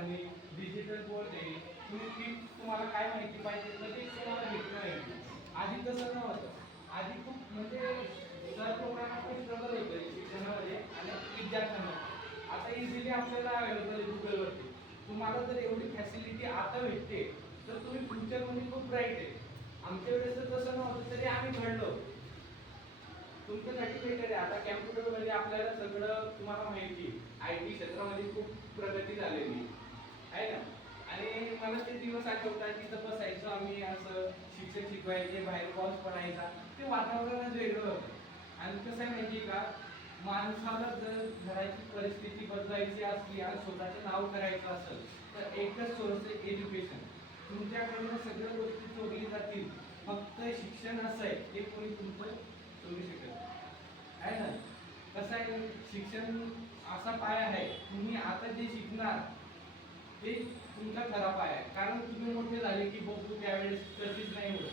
भरणे, digital board आहे, तुम्हाला काय माहिती पाहिजे लगेच तुम्हाला भेटणार आहे. आधी तसं नव्हतं. आधी खूप म्हणजे सर लोकांना खूप स्ट्रगल होतं शिक्षणामध्ये आणि विद्यार्थ्यांना. आता इझिली आपल्याला अवेलेबल आहे गुगलवरती. तुम्हाला जर एवढी फॅसिलिटी आता भेटते तर तुम्ही फ्युचरमध्ये खूप ब्राईट आहे. आमच्या वेळेस तर तसं नव्हतं तरी आम्ही घडलो. तुमच्यासाठी बेटर आहे. आता कॅम्प्युटरमध्ये आपल्याला सगळं तुम्हाला माहिती आहे. IT क्षेत्रामध्ये खूप प्रगती झालेली आहे ना. आणि मला ते दिवस आठवतात तिथं बसायचो आम्ही असं शिक्षक शिकवायचे बाहेर पाऊस पडायचा ते वातावरणच वेगळं होतं. आणि कसं आहे माहिती का माणसाला जर घराची परिस्थिती बदलायची असली आणि स्वतःचं नाव करायचं असेल तर एकच सोर्स आहे एज्युकेशन. तुमच्याकडनं सगळ्या गोष्टी चोरली जातील फक्त शिक्षण असं आहे ते कोणी तुमचं चोरू शकत आहे ना. कसं आहे शिक्षण असा पाया आहे तुम्ही आता जे शिकणार ते तुमचा खरा पाया आहे. कारण तुम्ही मोठे झाले की बघू त्यावेळेस कधीच नाही होत.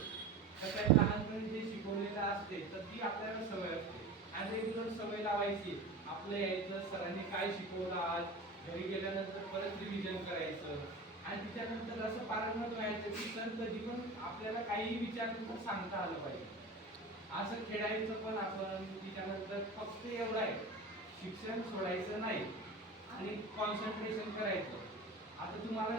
कसं आहे लहानपणी जे शिकवलेलं असते तर ती आपल्याला सवय असते आणि रेग्युलर सवय लावायची. आपलं यायचं सरांनी काय शिकवलं आज घरी गेल्यानंतर परत रिव्हिजन करायचं आणि त्याच्यानंतर असं पारंगत व्हायचं की सर कधी पण आपल्याला काहीही विचारलं तर सांगता आलं पाहिजे. असं खेळायचं पण आपण त्याच्यानंतर फक्त एवढं आहे शिक्षण सोडायचं नाही आणि कॉन्सन्ट्रेशन करायचं. आता तुम्हाला